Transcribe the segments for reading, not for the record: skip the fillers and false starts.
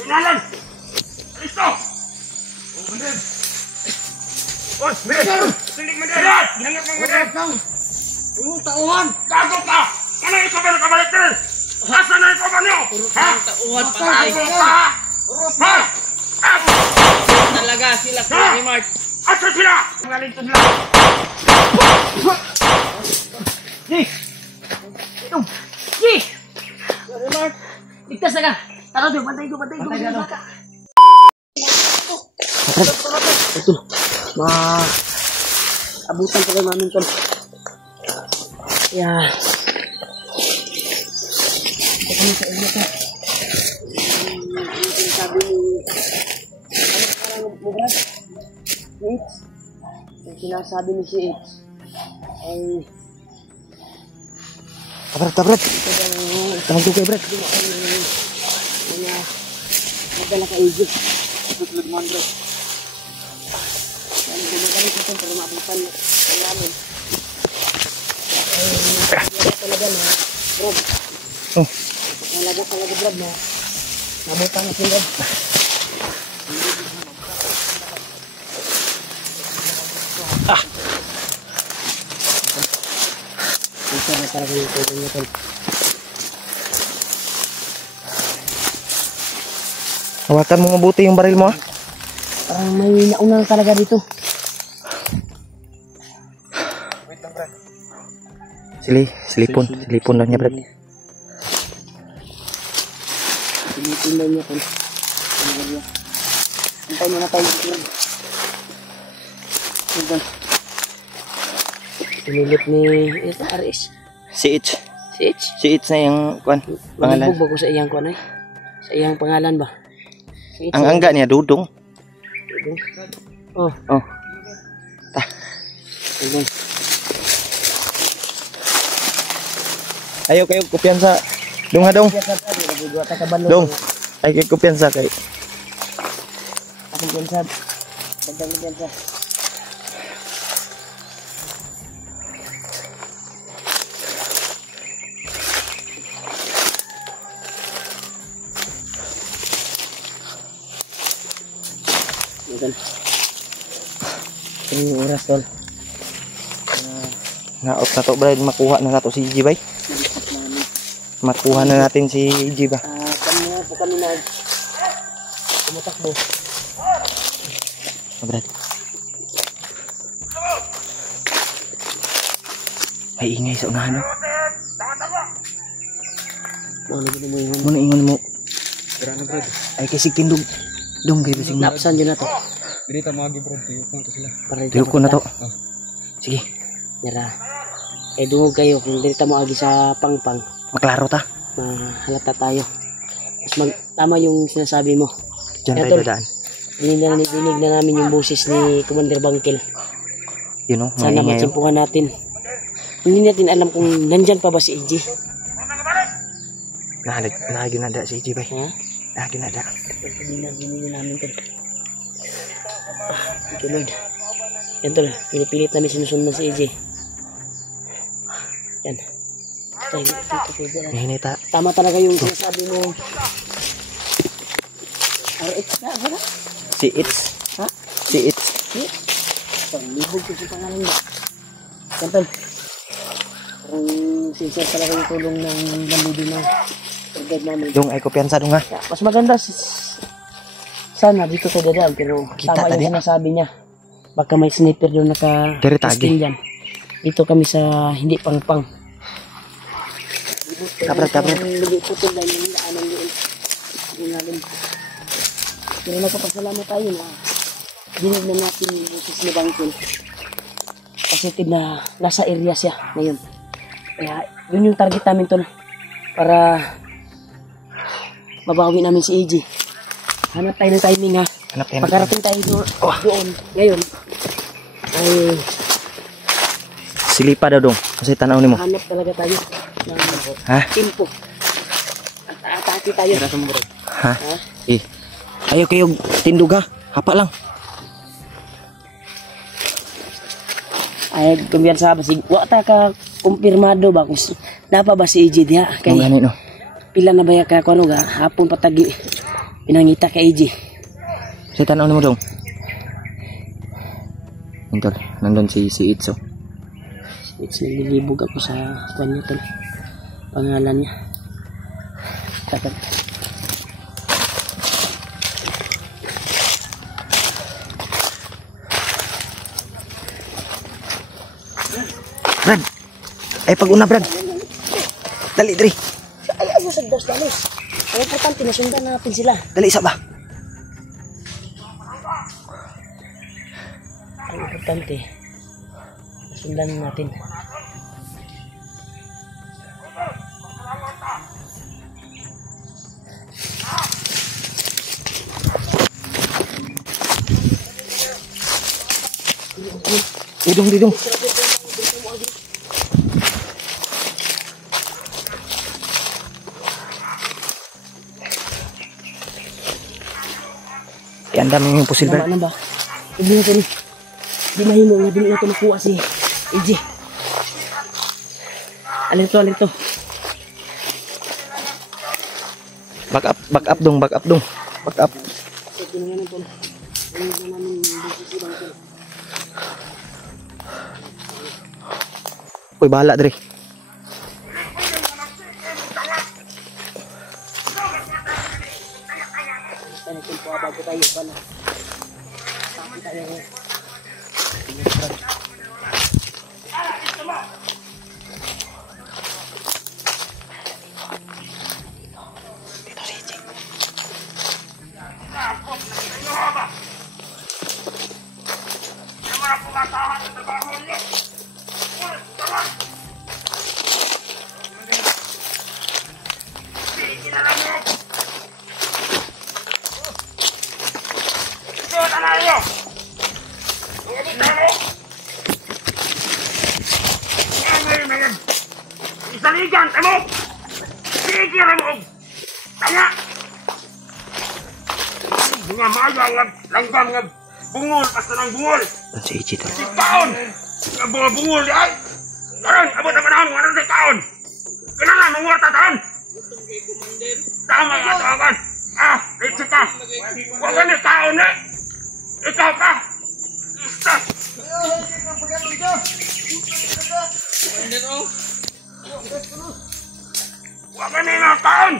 Tingnan! Listo! Oh, Mandir! Oy, Mandir! Silig Mandir! Hanggang mong Mandir! Puro tauhan! Gago ka! Ano yung ikaw ba nakabalik din? Asa na ikaw ba niyo? Ha? Tauhan patay! Gago ka! Ha? Talaga sila Kuya Mark! Asa sila? Magaling to sila! Di! Di! Kuya Mark! Ligtas na ka! Tara doon! Bantay ko! Bantay ko! Ito! Abutan pa kayo namin kan. Ya. Kami sa inyo ka. Sabi ni ano mo Brad? It's yung sinasabi ni si It's ay Brad. Tanong ko kay Brad. Magdala ka Egypt. Tutulog mo Brad. Ang gumagalit natin para maabutan namin. Talaga na, Brad. Oh. Talaga Brad na. Nabutan na sila. Ito na talaga yung tulong natin. Hawakan mo mabuti yung baril mo. Parang may naunang talaga dito. Silipon lang niya, Brad. Silipon lang niya, Brad. Antay mo na tayo, Brad. Pinilip ni RS. Si Itch na yung pangalan. Nabog ko sa iyang kuan ay. Sa iyang pangalan ba? Ang angga niya, Dudong. Oh. Ta. Ayo kayo kumpiyansa. Dong ha dong. Dong. Ay kayo kumpiyansa kay. Kumpiyansa. Kumpiyansa. Yung oras tol. Naot na to, Brad, makuha na nato si G bay. Makuha na natin si G ba. Kami na tumutakbo. Brad. Ay ingay sa unahan no. Muna ingon mo. Brad. Ay kasi kindog. Dong kay bising. Napsan yun na to. Dito magi Brad, tuyok na to sila. Tuyok ko na to. Sige. Yara. Dungog kayo kung dito mo agi sa pangpang. Maklaro ta. Halata tayo. Mas tama yung sinasabi mo. Diyan tayo dadaan. Dinig na namin yung boses ni Commander Bangkel. You know, sana matsimpuhan natin. Hindi natin alam kung nandyan pa ba si EJ. Naginada si EJ ba? Ha? Naginada. Hindi namin ito. Ito Lord. Yan tol, pinipilit namin sinusundan si EJ. Yan. Hinita. Tama talaga yung sinasabi mo. RX na, wala? Si Itch. Ha? Si Itch. Libog ko sa pangalan mo. Yan tol. Parang sincere talaga yung tulong ng bandido na pagdad namin. Dong, ay kumpiyansa dong ha. Mas maganda sana dito sa dadaan pero Kita tama yung sinasabi niya. Baka may sniper doon naka-testing dyan. Dito kami sa hindi pangpang. Kabrat. Putol dahil yung daanan doon. Pero nagpapasalamat tayo na dinig na natin yung boses ni Bangkel. Positive na nasa area siya ngayon. Kaya yun yung target namin tol. Para mabawi namin si EJ. Hanap tayo ng timing ha. Pagkarating tayo doon ngayon ay silipa daw dong. Kasi tanaw ni mo. hanap talaga tayo ng tempo. At atake tayo. Ha? Ayo kayo tindog ha. Hapa lang. Ay kumpiyansa ba si wa ta ka kumpirmado ba kung napa ba si EJ diha kay No. pila na ba ka kuno ga hapon patagi pinangita kay AJ. Sa tanaw mo dong. Tol, nandun si Itzo. It's nililibog ako sa kanya tol. Pangalan niya. Tatag. Brad. Ay pag-una Brad. Dali diri. Ay, ayos sa dos-dalos. Ang importante, nasundan natin sila. Dali isa ba? Ang importante, nasundan natin. Didong. Yan dami yung pusil Brad. Tama na ba? Ibigin ko rin. Di mahimo nga din natin nakuha si AJ. Alin to. Back up dong. Back up. So, tinangan natin. Ayun na namin yung busisibang ko. Uy, bahala diri. Basta natin po bago tayo pa na. Sakit tayo ngayon. Isaligan, emo! Sige, emo! Tanga! Bunga mayang, langgang, bungol, basta ng bungol! Si AJ tol. Si taon! Bunga bungol, ay! Karon, abot na panahon, mga nasa taon! Kailangan, mga tataan! Tama nga, tawagan! Ritsi ka! Huwag ka ni taon, eh! Ikaw ka! Isa! Huwag ka ni mga taon!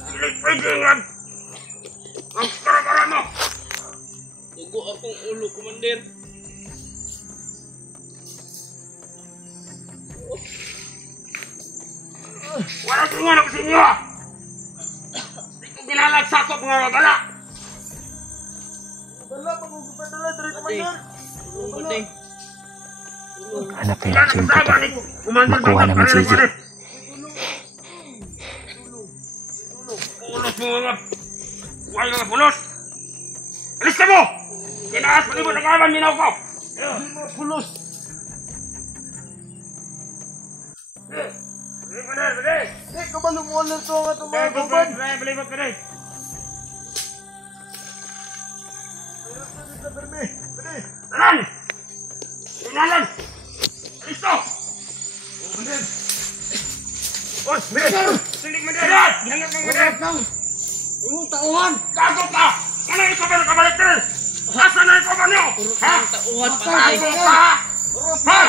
Silik pwede nga! Ang kara-kara mo! Dugo akong ulo, Commander. Wala tingin ako sa inyo! Di ko ginalagsakop mga babala! Commander. Hanapin Wala natin na kasama ni Commander Makuha naman si AJ. Pulos mo mga... Huwag mga pulos! Alis ka mo! Kinaas mo libot ang kawan, minaw ko! Pulos! Hindi ka ba lumuwalan to ang atong mga kaban? Balibot ka rin! Tanan! Tinalan! Listo! Oy, Miren! Silig mo din! Gihangat mong Miren! Ang tauhan! Gago ka! Ano ikaw ba nakabalik ka rin? Asa na ikaw ba niyo? Ha? Tauhan, patay. Gago ka! Ha?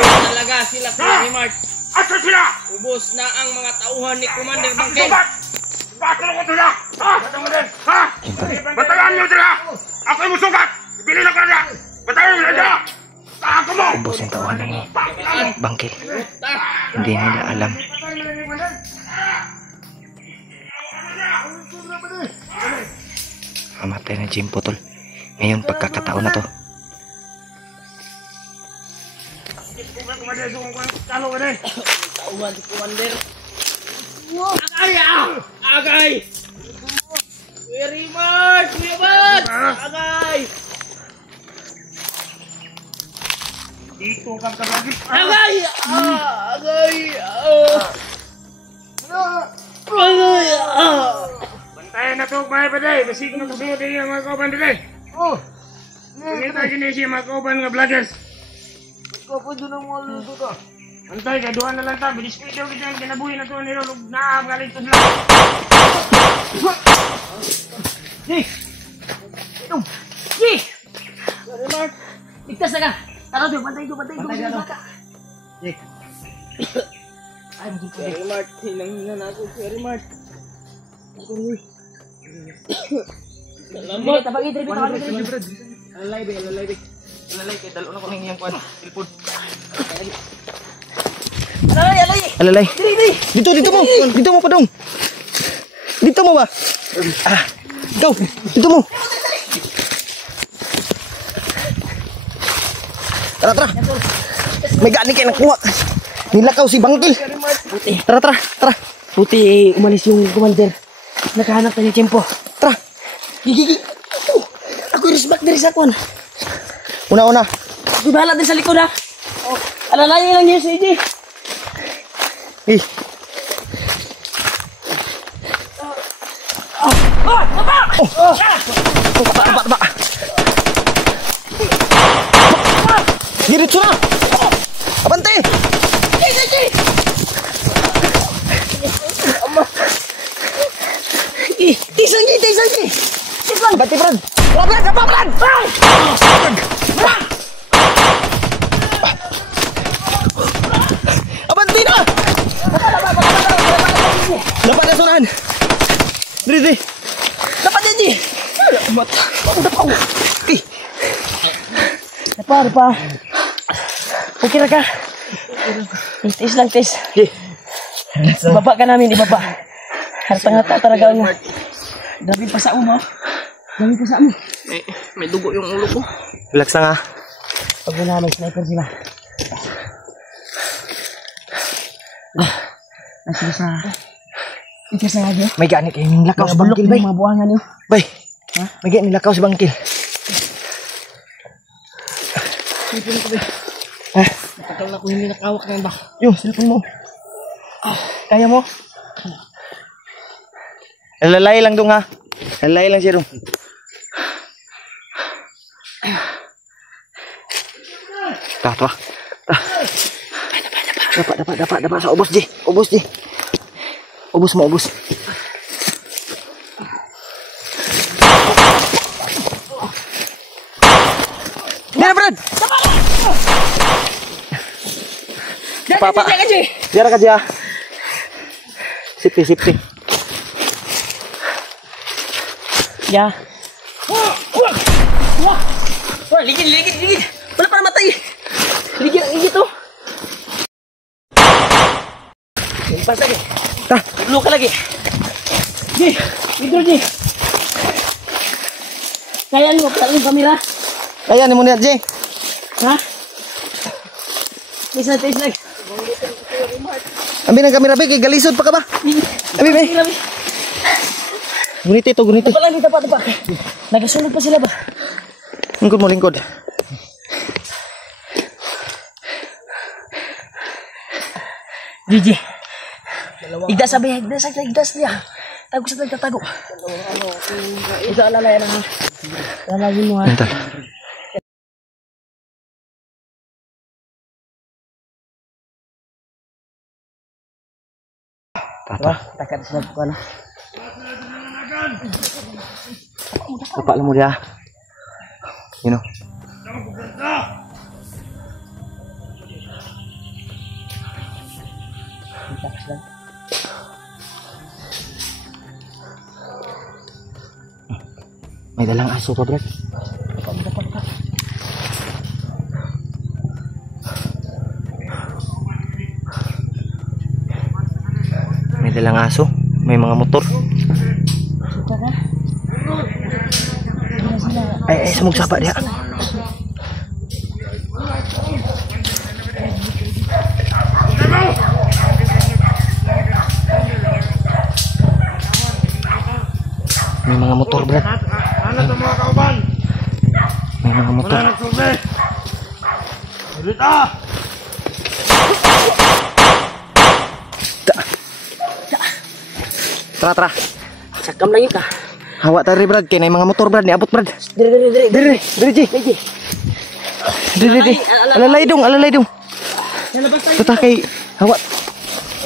Talaga sila, Kuya Mark. Asa sila? Ubos na ang mga tauhan ni Commander Bangkeng. Subat! Bakit ako sila? Ha? Ha? Batayan niyo sila! Ako'y musugat! Bili na ka na! Batayan niyo sila! Ako mo! Ubos yung taon ni Bangkil. Hindi nila alam. Mamatay na Jimpo tol. Ngayon pagkakataon na to. Tauhan si Commander. Agay! Agay! Kuya Mark! Kuya Mark! Agay! Dito ka kabagit! Agay! Agay! Agay! Bantayan na to, mga paday! Basig na kasunod din yung mga kauban din eh! Hindi tayo kinisi yung mga kauban nga vloggers! Ikaw po dyan ang mga luto ka. Antay, kaya duha na lang ta. Bilis ko ito, kita yung kinabuhi na ito. Nilulog na, galing ito lang. Di! Itong! Di! Ligtas na ka! Tara doon, bantay doon, bantay doon. Di. Ay, maging po. Sir Mart, hinang-hina na ako, Sir Mart. Salamat! Tabang idri, bitawag idri. Alalay, be, alalay, be. Alalay, kaya dalo na ko ng iyang kwan. Telepon. Alay, alay! Alalay. Idri! Dito mo. Dito mo pa dong. Dito mo ba? Ah. Ikaw, dito mo. Tara. May gani kayo nakuha. Nilakaw si Bangkil. Puti. Tara. Puti, umalis yung commander. Nakahanap tayo tempo. Tara. Gigi. Ako respect dari sa kwan. Una. Ako bahala din sa likod ha. Alalayan lang niyo sa EJ. Eh. Taba. Diretso na. Abante. Tisang G. Abante, Brad. Brad. Abante na. Dapat na sunahan. Diri. Dapat niya G. Dapat. Dapat. Okay na ka. Tis lang. Baba ka namin, di baba. Hartang-hata talaga mo. Grabe pa sa mo. May dugo yung ulo ko. Relax na nga. Pag wala may sniper sila. Nasa sa... Ito sa nga May gani kayo nilakaw si bulok Bangkil, ng bay. mga buwangan niyo. Bay, may gani nilakaw si Bangkil. Sipin ko ba? Matagal na ko hindi nakawak na ba? Yung, cellphone mo. Kaya mo? Lalay lang dong ha. Lalay lang siya dong. Tara. Dapat sa ubos, Ji. Ubos mo. Dira, Brad. Papa. Dira ka, Ji. Sipti. Ya. Wah, ligid. Wala pa namatay. Ligid to. Limpas lagi. Lu ka lagi. Ji. Kaya mo pa yung kamera. Kaya ni mo niya, Ji. Ha? Bisa lagi. Ambil ng kamera, Be. Kay galisod pa ka ba? Abi, Be. Gunit ito. Dapat lagi, dapat. Nagasunod pa sila ba? Lingkod. Gigi. Igdas dia. Tago sa tago. Ito alalayan ha. Alalayan mo ha. Bentar. Tata. Takat sa ko na. Bapak lang mo dia. You know. May dalang aso pa, Brad. May dalang aso. May mga motor. Ay, sumug sapa dia. May mga motor, Brad. Ano sa mga kauban? May mga motor. Wala nagsubi. Dito! Tara. Sakam lagi ka. Hawa tari, Brad. Kaya na yung mga motor, Brad. Niabot, Brad. Diri. Diri, Ji. Diri. Alalay dong. Lalabas tayo. Ito ta kay hawa.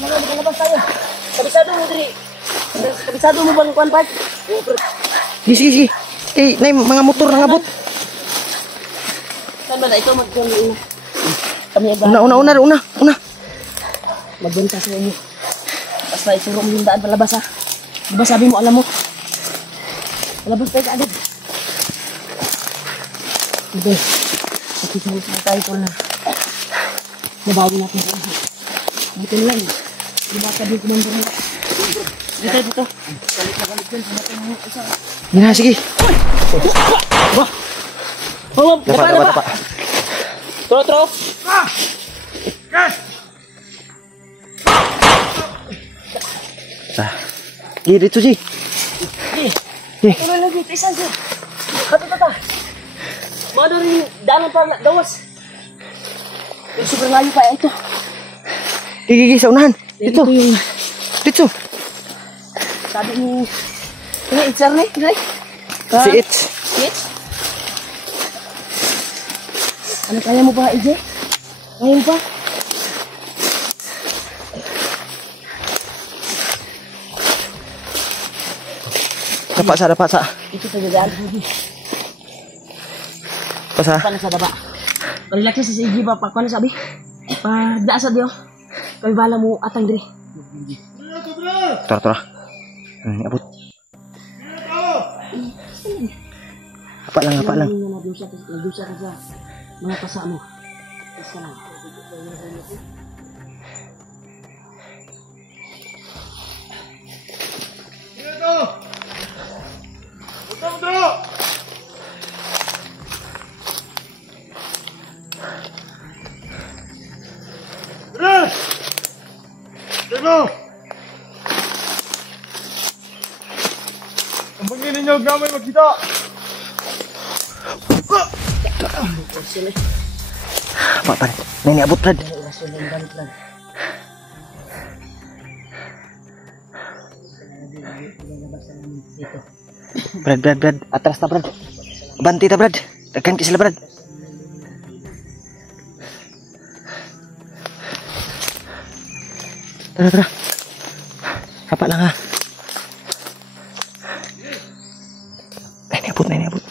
Lalabas tayo. Kabisado mo diri. Kabisado mo bang kuan part? Sige. Eh, nay mga motor na ngabot. Saan ba na ito magkuhan? Kami agad. Una. Magbenta sa inyo. Basta isuro mo yung daan palabas ha. Diba sabi mo, alam mo? Palabas tayo kaagad. Hindi. Pakisama tayo po na. Nabawi natin sa isa. Dito lang. Diba sabi yung kumandor mo? Dito. Galit dyan. Pumatay mo yung isa. Yan sige. Dapa. Tro. Yes! Dito si. Ito na lagi. Isa siya. Kata. Mga doon rin daanan para dawas. Yung super layo pa ito. Gigi sa unahan. Dito. Yung Dito. sabi ni... Ini Itzer nih, guys. Si Itch. Itch? Ano kaya mo ba, Ije? Kaya mo ba? Dapat sa. Ito sa gagaan. Pasa. Paano sa daba? Relax sa Ije ba? Paano sabi? Daasa diyo. Kami bala mo atang diri. Tara. Abot. Apa lang. Nagdusa ka sa mga pasa mo. Isa lang. Ang pagin ninyo, gamay magkita. Apa pa. Nini abot Brad. Brad. Atras ta Brad. Banti ta Brad. Tekan sila Brad. Tara. Apa lang ha. Nini abot.